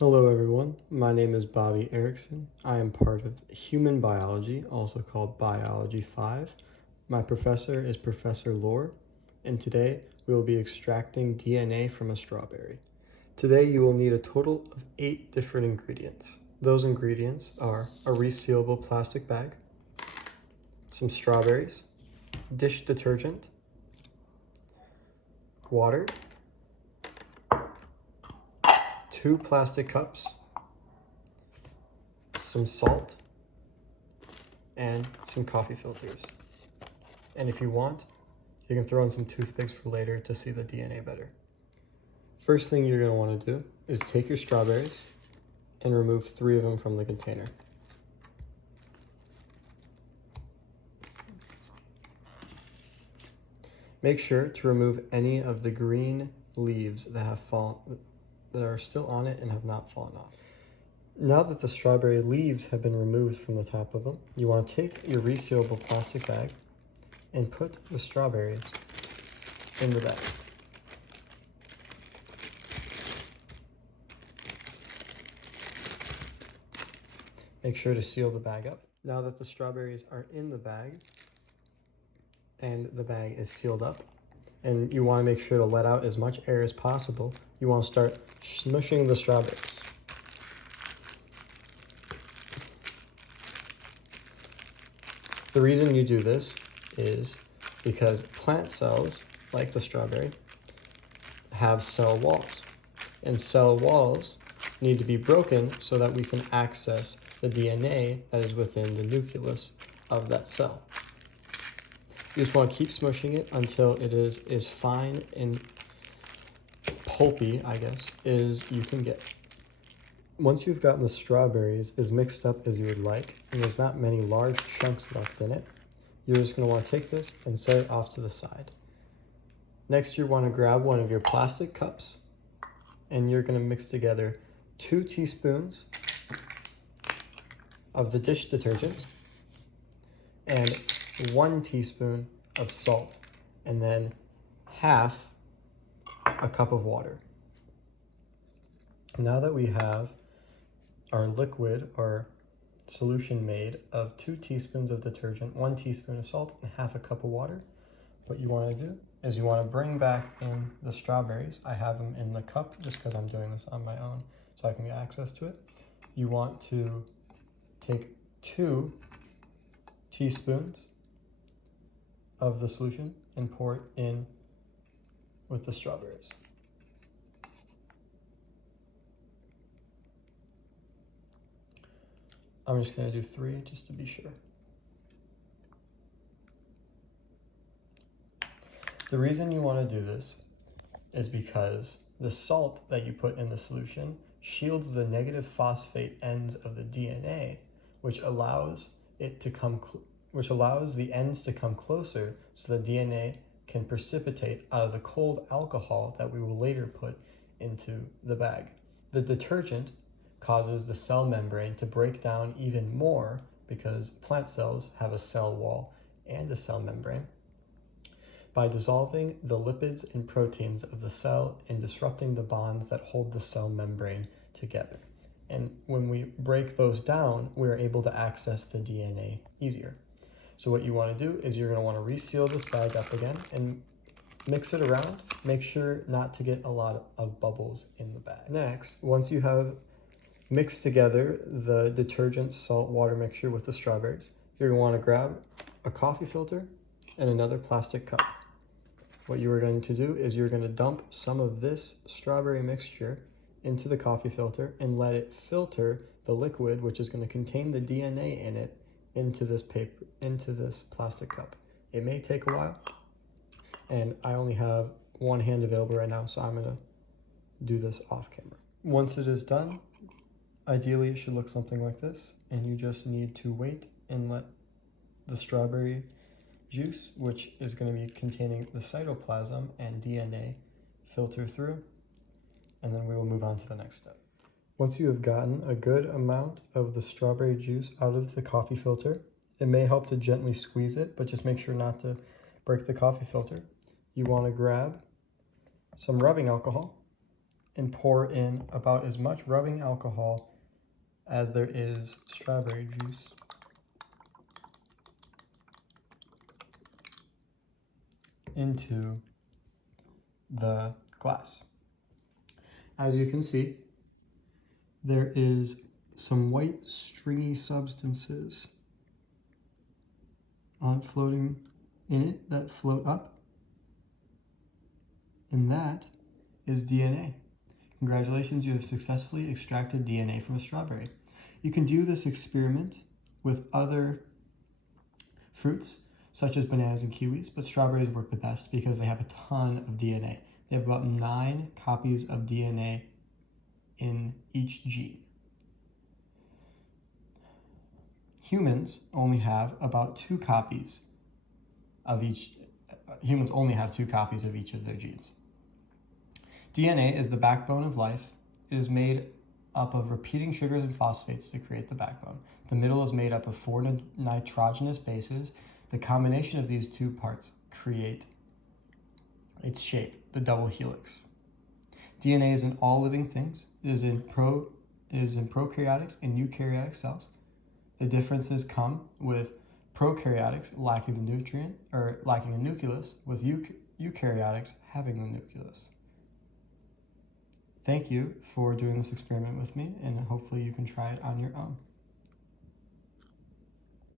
Hello everyone, my name is Bobby Erickson. I am part of human biology, also called Biology 5. My professor is Professor Lohr, and today we will be extracting DNA from a strawberry. Today you will need a total of 8 different ingredients. Those ingredients are a resealable plastic bag, some strawberries, dish detergent, water, 2 plastic cups, some salt, and some coffee filters. And if you want, you can throw in some toothpicks for later to see the DNA better. First thing you're going to want to do is take your strawberries and remove 3 of them from the container. Make sure to remove any of the green leaves that are still on it and have not fallen off. Now that the strawberry leaves have been removed from the top of them, you want to take your resealable plastic bag and put the strawberries in the bag. Make sure to seal the bag up. Now that the strawberries are in the bag and the bag is sealed up, and you want to make sure to let out as much air as possible, you want to start smushing the strawberries. The reason you do this is because plant cells, like the strawberry, have cell walls, and cell walls need to be broken so that we can access the DNA that is within the nucleus of that cell. You just want to keep smushing it until it is as fine and pulpy, I guess, as you can get. Once you've gotten the strawberries as mixed up as you would like, and there's not many large chunks left in it, you're just going to want to take this and set it off to the side. Next, you want to grab one of your plastic cups, and you're going to mix together 2 teaspoons of the dish detergent and 1 teaspoon of salt, and then half a cup of water. Now that we have our liquid or solution made of 2 teaspoons of detergent, 1 teaspoon of salt, and half a cup of water, what you want to do is you want to bring back in the strawberries. I have them in the cup just because I'm doing this on my own so I can get access to it. You want to take 2 teaspoons of the solution and pour it in with the strawberries. I'm just going to do 3 just to be sure. The reason you want to do this is because the salt that you put in the solution shields the negative phosphate ends of the DNA, which allows the ends to come closer so the DNA can precipitate out of the cold alcohol that we will later put into the bag. The detergent causes the cell membrane to break down even more because plant cells have a cell wall and a cell membrane, by dissolving the lipids and proteins of the cell and disrupting the bonds that hold the cell membrane together. And when we break those down, we're able to access the DNA easier. So what you want to do is you're going to want to reseal this bag up again and mix it around. Make sure not to get a lot of bubbles in the bag. Next, once you have mixed together the detergent, salt, water mixture with the strawberries, you're going to want to grab a coffee filter and another plastic cup. What you are going to do is you're going to dump some of this strawberry mixture into the coffee filter and let it filter the liquid, which is going to contain the DNA in it, into this plastic cup. It may take a while, and I only have one hand available right now, so I'm going to do this off camera. Once it is done, ideally it should look something like this, and you just need to wait and let the strawberry juice, which is going to be containing the cytoplasm and DNA, filter through, and then we will move on to the next step. Once you have gotten a good amount of the strawberry juice out of the coffee filter, it may help to gently squeeze it, but just make sure not to break the coffee filter. You want to grab some rubbing alcohol and pour in about as much rubbing alcohol as there is strawberry juice. Into the glass. As you can see, there is some white stringy substances floating in it that float up, and that is DNA. Congratulations, you have successfully extracted DNA from a strawberry. You can do this experiment with other fruits, such as bananas and kiwis, but strawberries work the best because they have a ton of DNA. They have about 9 copies of DNA in each gene. Humans only have about 2 copies of each. Humans only have 2 copies of each of their genes. DNA is the backbone of life. It is made up of repeating sugars and phosphates to create the backbone. The middle is made up of 4 nitrogenous bases. The combination of these 2 parts create its shape, the double helix. DNA is in all living things. It is in prokaryotics and eukaryotic cells. The differences come with prokaryotics lacking the nutrient or lacking a nucleus, with eukaryotics having the nucleus. Thank you for doing this experiment with me, and hopefully you can try it on your own.